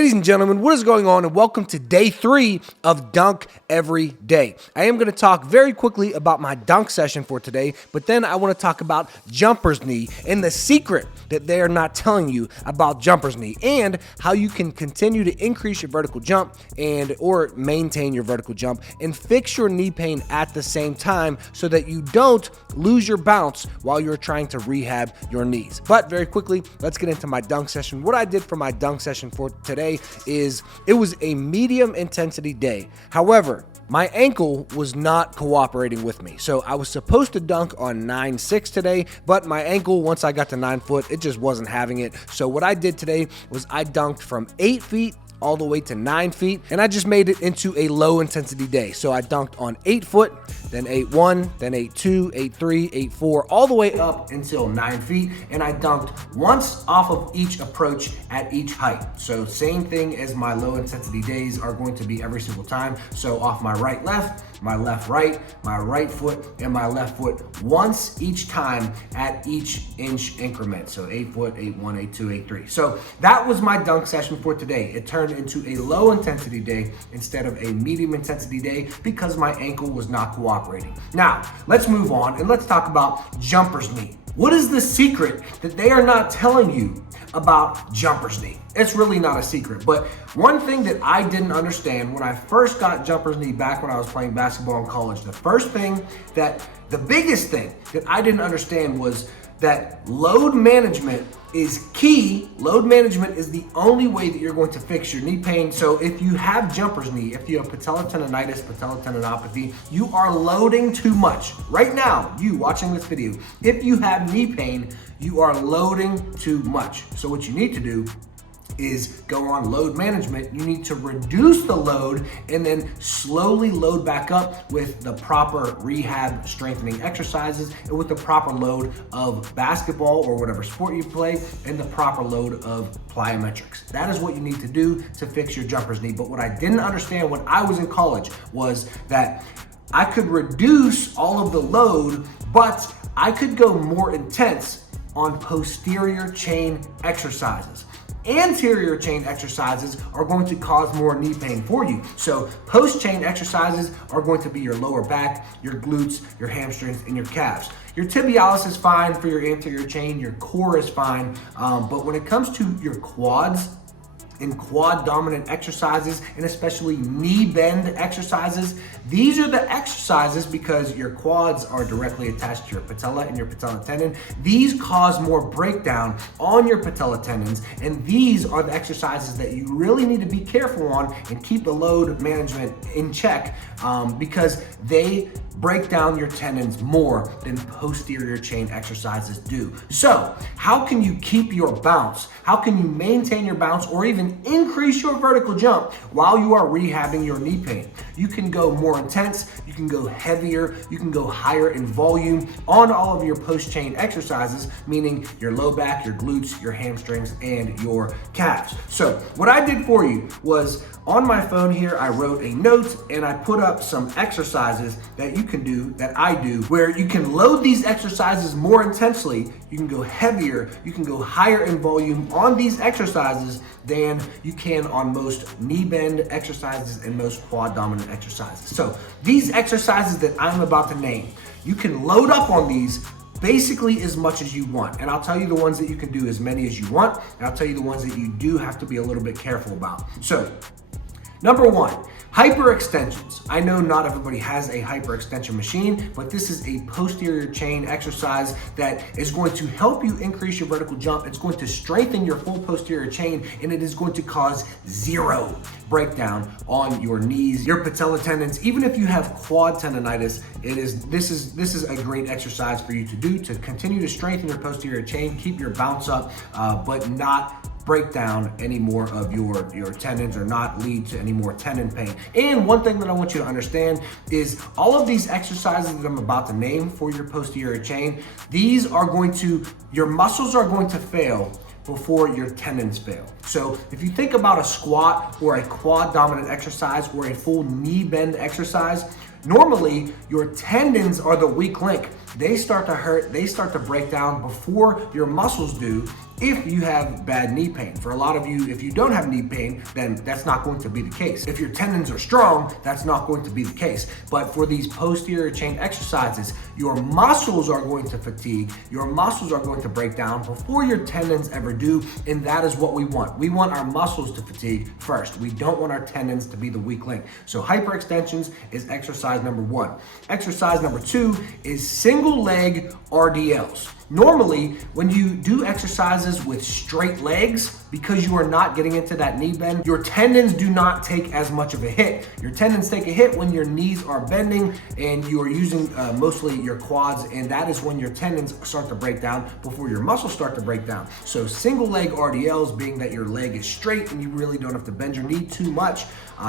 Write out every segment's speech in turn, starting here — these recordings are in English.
Ladies and gentlemen, what is going on, and welcome to day 3 of Dunk Every Day. I am going to talk very quickly about my dunk session for today, but then I want to talk about jumper's knee and the secret that they are not telling you about jumper's knee, and how you can continue to increase your vertical jump or maintain your vertical jump and fix your knee pain at the same time so that you don't lose your bounce while you're trying to rehab your knees. But very quickly, let's get into my dunk session. What I did for my dunk session for today is it was a medium intensity day. However, my ankle was not cooperating with me. So I was supposed to dunk on 9.6 today, but my ankle, once I got to 9 foot, it just wasn't having it. So what I did today was I dunked from 8 feet all the way to 9 feet, and I just made it into a low intensity day. So I dunked on 8 foot, then 8.1, then 8.2, 8.3, 8.4, all the way up until 9 feet, and I dunked once off of each approach at each height. So same thing as my low intensity days are going to be every single time. So off my right left, my left right, my right foot, and my left foot once each time at each inch increment. So 8 foot, 8.1, 8.2, 8.3. So that was my dunk session for today. It turned into a low intensity day instead of a medium intensity day because my ankle was not cooperating. Now, let's move on and let's talk about jumper's knee. What is the secret that they are not telling you about jumper's knee? It's really not a secret, but one thing that I didn't understand when I first got jumper's knee back when I was playing basketball in college, the biggest thing that I didn't understand was that load management is key. Load management is the only way that you're going to fix your knee pain. So if you have jumper's knee, if you have patellar tendonitis, patellar tendinopathy, you are loading too much. Right now, you watching this video, if you have knee pain, you are loading too much. So what you need to do is go on load management. You need to reduce the load and then slowly load back up with the proper rehab strengthening exercises and with the proper load of basketball or whatever sport you play and the proper load of plyometrics. That is what you need to do to fix your jumper's knee. But what I didn't understand when I was in college was that I could reduce all of the load, but I could go more intense on posterior chain exercises. Anterior chain exercises are going to cause more knee pain for you. So post chain exercises are going to be your lower back, your glutes, your hamstrings, and your calves. Your tibialis is fine for your anterior chain, your core is fine, but when it comes to your quads, in quad dominant exercises, and especially knee bend exercises, these are the exercises because your quads are directly attached to your patella and your patella tendon. These cause more breakdown on your patella tendons, and these are the exercises that you really need to be careful on and keep the load management in check because they break down your tendons more than posterior chain exercises do. So how can you keep your bounce? How can you maintain your bounce or even increase your vertical jump while you are rehabbing your knee pain? You can go more intense, you can go heavier, you can go higher in volume on all of your post-chain exercises, meaning your low back, your glutes, your hamstrings, and your calves. So what I did for you was on my phone here, I wrote a note and I put up some exercises that you can do, that I do, where you can load these exercises more intensely, you can go heavier, you can go higher in volume on these exercises than you can on most knee bend exercises and most quad dominant exercises. So these exercises that I'm about to name, you can load up on these basically as much as you want. And I'll tell you the ones that you can do as many as you want, and I'll tell you the ones that you do have to be a little bit careful about. So, number 1, hyperextensions. I know not everybody has a hyperextension machine, but this is a posterior chain exercise that is going to help you increase your vertical jump. It's going to strengthen your full posterior chain, and it is going to cause zero breakdown on your knees, your patella tendons. Even if you have quad tendonitis, this is a great exercise for you to do to continue to strengthen your posterior chain, keep your bounce up, but not break down any more of your tendons or not lead to any more tendon pain. And one thing that I want you to understand is all of these exercises that I'm about to name for your posterior chain, your muscles are going to fail before your tendons fail. So if you think about a squat or a quad dominant exercise or a full knee bend exercise, normally your tendons are the weak link. They start to hurt, they start to break down before your muscles do, if you have bad knee pain. For a lot of you, if you don't have knee pain, then that's not going to be the case. If your tendons are strong, that's not going to be the case. But for these posterior chain exercises, your muscles are going to fatigue, your muscles are going to break down before your tendons ever do, and that is what we want. We want our muscles to fatigue first. We don't want our tendons to be the weak link. So hyperextensions is exercise number 1. Exercise number 2 is single leg RDLs. Normally, when you do exercises with straight legs, because you are not getting into that knee bend, your tendons do not take as much of a hit. Your tendons take a hit when your knees are bending and you are using mostly your quads, and that is when your tendons start to break down before your muscles start to break down. So single leg RDLs, being that your leg is straight and you really don't have to bend your knee too much,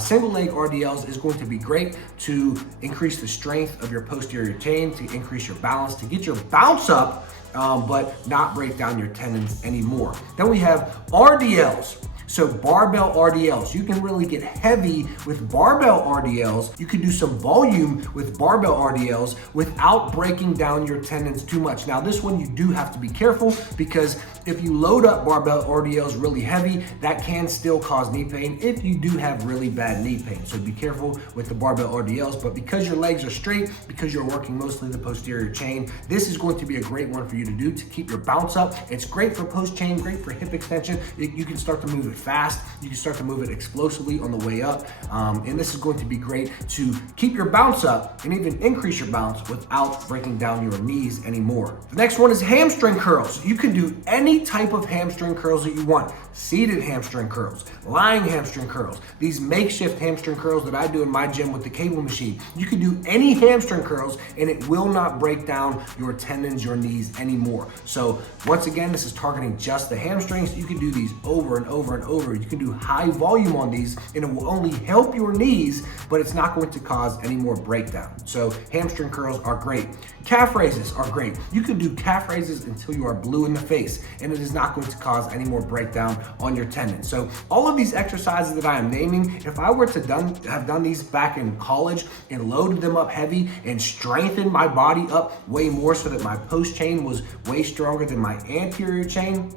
single leg RDLs is going to be great to increase the strength of your posterior chain, to increase your balance, to get your bounce up, but not break down your tendons anymore. Then we have RDLs. So barbell RDLs, you can really get heavy with barbell RDLs. You can do some volume with barbell RDLs without breaking down your tendons too much. Now this one you do have to be careful, because if you load up barbell RDLs really heavy, that can still cause knee pain if you do have really bad knee pain. So be careful with the barbell RDLs, but because your legs are straight, because you're working mostly the posterior chain, this is going to be a great one for you to do to keep your bounce up. It's great for post chain, great for hip extension. You can start to move it fast, you can start to move it explosively on the way up, and this is going to be great to keep your bounce up and even increase your bounce without breaking down your knees anymore. The next one is hamstring curls. You can do any type of hamstring curls that you want. Seated hamstring curls, lying hamstring curls, these makeshift hamstring curls that I do in my gym with the cable machine. You can do any hamstring curls and it will not break down your tendons, your knees anymore. So once again, this is targeting just the hamstrings. You can do these over and over and over. You can do high volume on these and it will only help your knees, but it's not going to cause any more breakdown. So hamstring curls are great. Calf raises are great. You can do calf raises until you are blue in the face and it is not going to cause any more breakdown on your tendons. So all of these exercises that I am naming, if I were to have done these back in college and loaded them up heavy and strengthened my body up way more so that my post chain was way stronger than my anterior chain,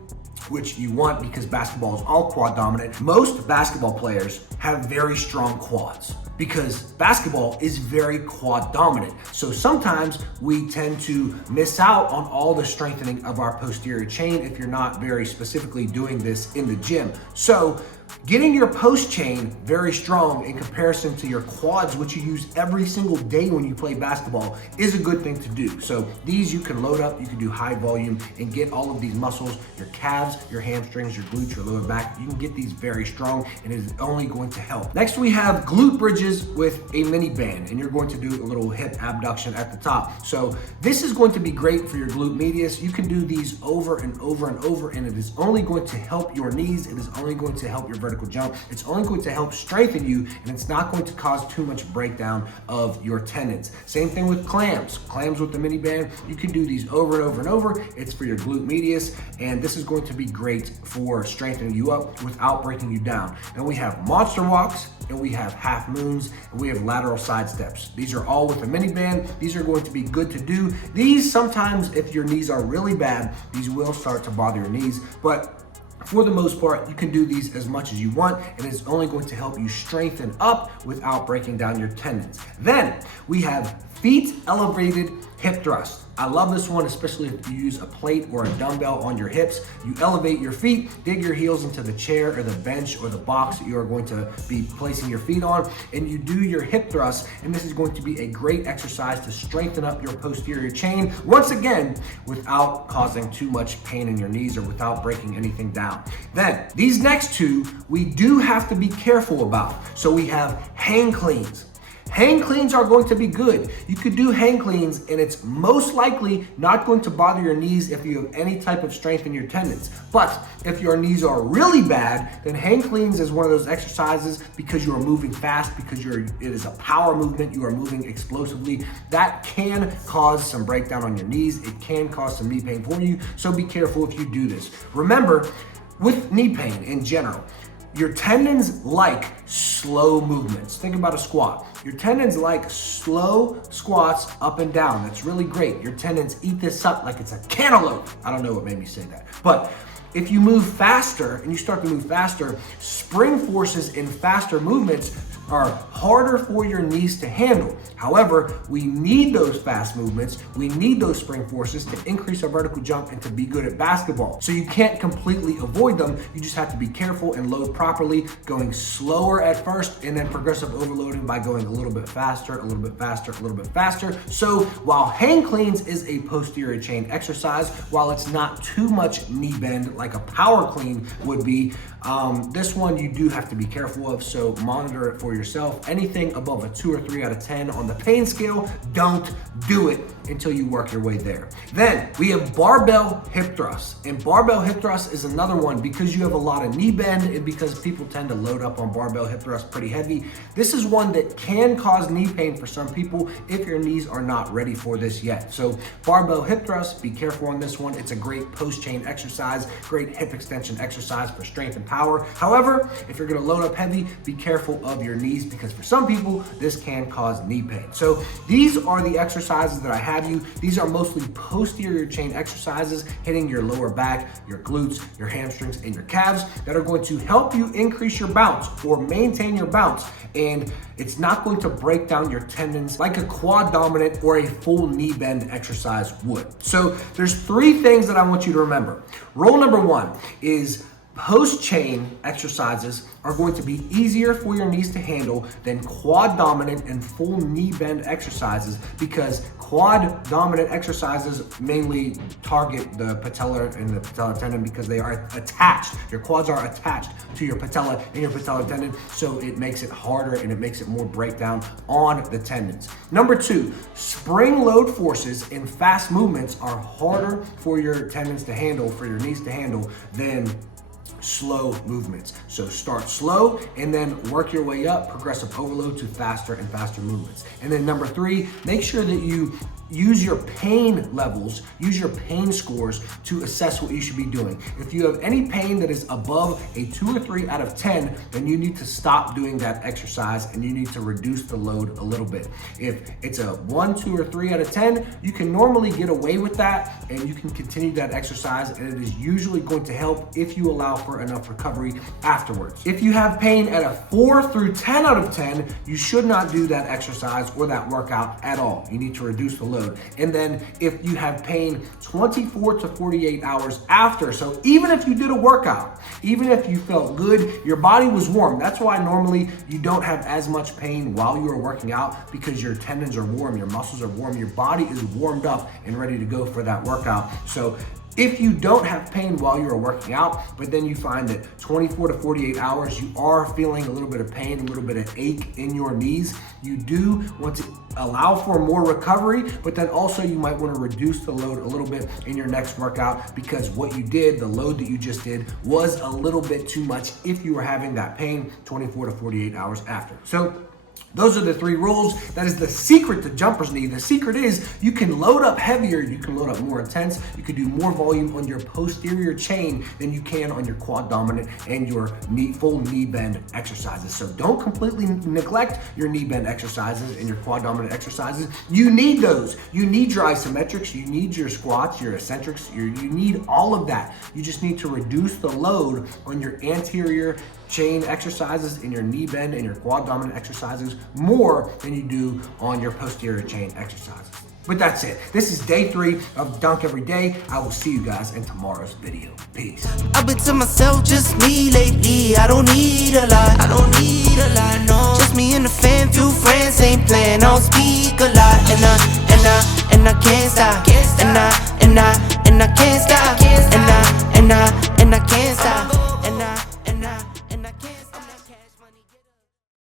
which you want because basketball is all quad dominant. Most basketball players have very strong quads because basketball is very quad dominant. So sometimes we tend to miss out on all the strengthening of our posterior chain if you're not very specifically doing this in the gym. So getting your post chain very strong in comparison to your quads, which you use every single day when you play basketball, is a good thing to do. So these you can load up, you can do high volume and get all of these muscles, your calves, your hamstrings, your glutes, your lower back. You can get these very strong and it is only going to help. Next we have glute bridges with a mini band, and you're going to do a little hip abduction at the top. So this is going to be great for your glute medius. You can do these over and over and over, and it is only going to help your knees. It is only going to help your vertical jump. It's only going to help strengthen you, and it's not going to cause too much breakdown of your tendons. Same thing with clams. Clams with the mini band, you can do these over and over and over. It's for your glute medius, and this is going to be great for strengthening you up without breaking you down. Then we have monster walks, and we have half moons, and we have lateral side steps. These are all with a mini band. These are going to be good to do. These sometimes, if your knees are really bad, these will start to bother your knees, but for the most part, you can do these as much as you want, and it's only going to help you strengthen up without breaking down your tendons. Then we have feet elevated hip thrust. I love this one, especially if you use a plate or a dumbbell on your hips. You elevate your feet, dig your heels into the chair or the bench or the box that you are going to be placing your feet on, and you do your hip thrust, and this is going to be a great exercise to strengthen up your posterior chain, once again, without causing too much pain in your knees or without breaking anything down. Then, these next two, we do have to be careful about. So we have hang cleans. Hang cleans are going to be good. You could do hang cleans and it's most likely not going to bother your knees if you have any type of strength in your tendons. But if your knees are really bad, then hang cleans is one of those exercises because you are moving fast, because it is a power movement, you are moving explosively. That can cause some breakdown on your knees. It can cause some knee pain for you. So be careful if you do this. Remember, with knee pain in general, your tendons like slow movements. Think about a squat. Your tendons like slow squats up and down. That's really great. Your tendons eat this up like it's a cantaloupe. I don't know what made me say that. But if you move faster and you start to move faster, spring forces in faster movements are harder for your knees to handle. However, we need those fast movements, we need those spring forces to increase our vertical jump and to be good at basketball. So you can't completely avoid them, you just have to be careful and load properly, going slower at first and then progressive overloading by going a little bit faster, a little bit faster, a little bit faster. So while hang cleans is a posterior chain exercise, while it's not too much knee bend like a power clean would be, this one you do have to be careful of, so monitor it for yourself. Anything above a 2 or 3 out of 10 on the pain scale, don't do it until you work your way there. Then we have barbell hip thrusts, and barbell hip thrust is another one because you have a lot of knee bend and because people tend to load up on barbell hip thrust pretty heavy. This is one that can cause knee pain for some people if your knees are not ready for this yet. So barbell hip thrust, be careful on this one. It's a great post chain exercise, great hip extension exercise for strength and power. However, if you're gonna load up heavy, be careful of your knees because for some people, this can cause knee pain. So these are the exercises that I have you. These are mostly posterior chain exercises hitting your lower back, your glutes, your hamstrings, and your calves that are going to help you increase your bounce or maintain your bounce. And it's not going to break down your tendons like a quad dominant or a full knee bend exercise would. So there's 3 things that I want you to remember. Rule number 1 is post-chain exercises are going to be easier for your knees to handle than quad dominant and full knee bend exercises because quad dominant exercises mainly target the patellar and the patellar tendon because they are attached. Your quads are attached to your patella and your patellar tendon, so it makes it harder and it makes it more breakdown on the tendons. Number 2, spring load forces in fast movements are harder for your tendons to handle, for your knees to handle than slow movements. So start slow and then work your way up, progressive overload to faster and faster movements. And then number 3, make sure that you use your pain levels, use your pain scores to assess what you should be doing. If you have any pain that is above a 2 or 3 out of 10, then you need to stop doing that exercise and you need to reduce the load a little bit. If it's a 1, 2, or 3 out of 10, you can normally get away with that and you can continue that exercise, and it is usually going to help if you allow for enough recovery afterwards. If you have pain at a 4 through 10 out of 10, you should not do that exercise or that workout at all. You need to reduce the load. And then if you have pain 24 to 48 hours after, so even if you did a workout, even if you felt good, your body was warm. That's why normally you don't have as much pain while you are working out because your tendons are warm, your muscles are warm, your body is warmed up and ready to go for that workout. So if you don't have pain while you are working out, but then you find that 24 to 48 hours, you are feeling a little bit of pain, a little bit of ache in your knees, you do want to allow for more recovery, but then also you might want to reduce the load a little bit in your next workout because what you did, the load that you just did, was a little bit too much if you were having that pain 24 to 48 hours after. So those are the 3 rules. That is the secret to jumper's knee. The secret is you can load up heavier, you can load up more intense, you can do more volume on your posterior chain than you can on your quad dominant and your full knee bend exercises. So don't completely neglect your knee bend exercises and your quad dominant exercises. You need those. You need your isometrics, you need your squats, your eccentrics, you need all of that. You just need to reduce the load on your anterior chain exercises in your knee bend and your quad dominant exercises more than you do on your posterior chain exercises. But that's it. This is day 3 of Dunk Every Day. I will see you guys in tomorrow's video. Peace. I've been to myself, just me lately. I don't need a lot. No. Just me and the fam, few friends ain't playing. I don't speak a lot, and I can't stop. And I can't stop. And I can't